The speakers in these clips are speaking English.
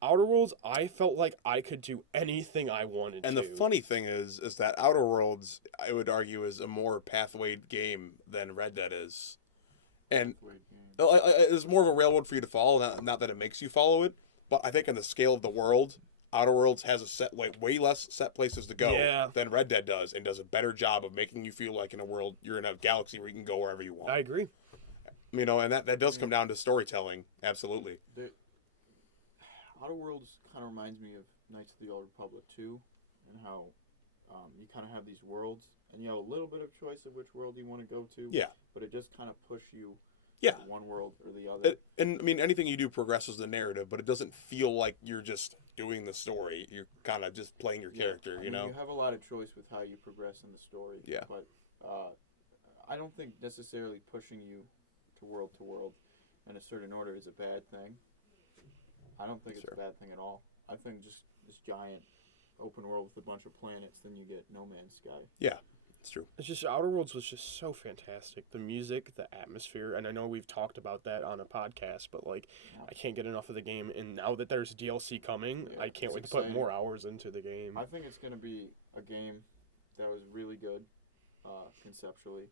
Outer Worlds, I felt like I could do anything I wanted And to. the funny thing is that Outer Worlds, I would argue, is a more pathwayed game than Red Dead is. And it's more of a railroad for you to follow, not that it makes you follow it, but I think in the scale of the world, Outer Worlds has a set way less set places to go than Red Dead does, and does a better job of making you feel like in a world, you're in a galaxy where you can go wherever you want. I agree. You know, and that does come down to storytelling, absolutely. Outer Worlds kind of reminds me of Knights of the Old Republic 2, and how you kind of have these worlds, and you have a little bit of choice of which world you want to go to. Yeah. But it just kind of push you to one world or the other. And I mean, anything you do progresses the narrative, but it doesn't feel like you're just doing the story. You're kind of just playing your character, you know? You have a lot of choice with how you progress in the story. Yeah. But I don't think necessarily pushing you to world in a certain order is a bad thing. I don't think it's a bad thing at all. I think just this giant open world with a bunch of planets, then you get No Man's Sky. Yeah, it's true. It's just Outer Worlds was just so fantastic. The music, the atmosphere, and I know we've talked about that on a podcast, but like I can't get enough of the game. And now that there's DLC coming, I can't wait to put more hours into the game. I think it's going to be a game that was really good conceptually,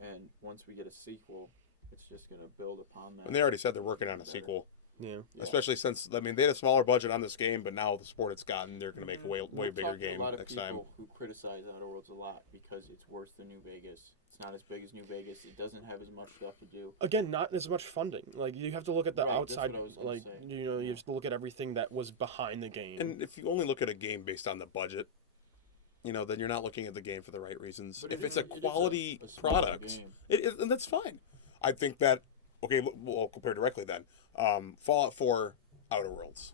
and once we get a sequel, it's just going to build upon that. And they already said they're working on a sequel. Yeah. Especially since, I mean, they had a smaller budget on this game, but now the support it's gotten, they're going to make a way bigger game next time. A lot of people who criticize Outer Worlds a lot because it's worse than New Vegas. It's not as big as New Vegas. It doesn't have as much stuff to do. Again, not as much funding. Like, you have to look at the outside, like, say. you know, you have to look at everything that was behind the game. And if you only look at a game based on the budget, you know, then you're not looking at the game for the right reasons. But if it's a quality a smaller product, game. And that's fine. I think that, okay, we'll compare directly then. Fallout 4, Outer Worlds.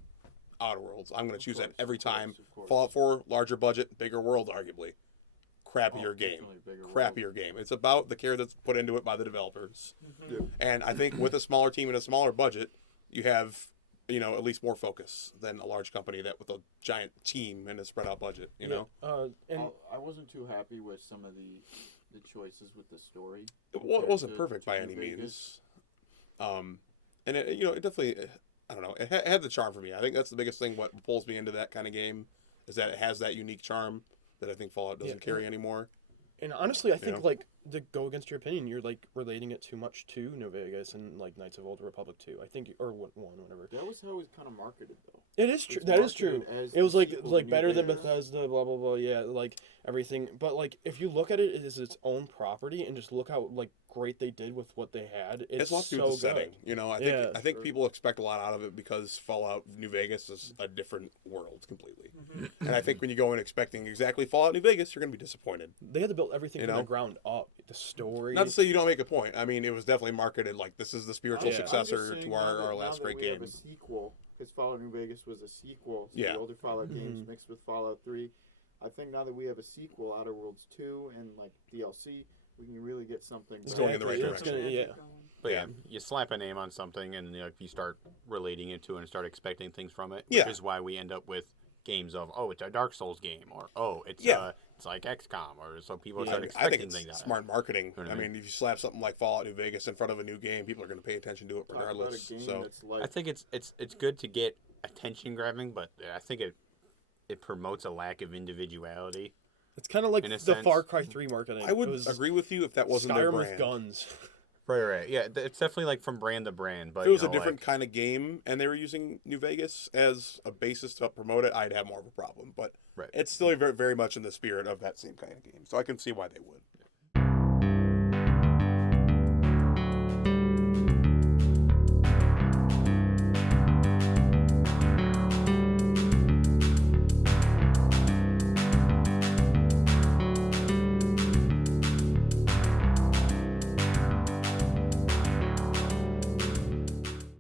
I'm going to choose that every time. Fallout 4, larger budget, bigger world, arguably. Crappier game. Crappier game. It's about the care that's put into it by the developers. And I think with a smaller team and a smaller budget, you have, you know, at least more focus than a large company that with a giant team and a spread out budget, you know? And I wasn't too happy with some of the choices with the story. Well, it wasn't perfect by any means. And it, you know, it definitely, I don't know, it had the charm for me. I think that's the biggest thing. What pulls me into that kind of game is that it has that unique charm that I think Fallout doesn't carry anymore. And honestly, I think, like, to go against your opinion, you're, like, relating it too much to New Vegas and, like, Knights of Old Republic 2. I think, or 1, whatever. That was how it was kind of marketed, though. It is true. That is true. It was, like better than Bethesda, blah, blah, blah, yeah, like, everything. But, like, if you look at it as its own property and just look how, like, great they did with what they had, it's a lot to do so with the setting. good. You know, I think people expect a lot out of it because Fallout New Vegas is a different world completely. And I think when you go in expecting exactly Fallout New Vegas, you're going to be disappointed. They had to build everything from the ground up. The story. Not to say you don't make a point. I mean, it was definitely marketed like this is the spiritual successor to our last great game. Have a sequel, because Fallout New Vegas was a sequel to the older Fallout games mixed with Fallout 3. I think now that we have a sequel, Outer Worlds 2, and like DLC, we can really get something. It's going in the right direction. But yeah, you slap a name on something, and you start relating it to it and start expecting things from it. Which is why we end up with games of, oh, it's a Dark Souls game, or oh, it's like XCOM, or so people start expecting things. I think it's smart marketing. I mean, if you slap something like Fallout New Vegas in front of a new game, people are going to pay attention to it regardless. So I think it's good to get attention grabbing, but I think it promotes a lack of individuality. It's kind of like the Far Cry 3 marketing. I would agree with you if that wasn't their brand. With guns. Right. Yeah, it's definitely like from brand to brand. But if it was a different kind of game and they were using New Vegas as a basis to promote it, I'd have more of a problem. But it's still very, very much in the spirit of that same kind of game. So I can see why they would.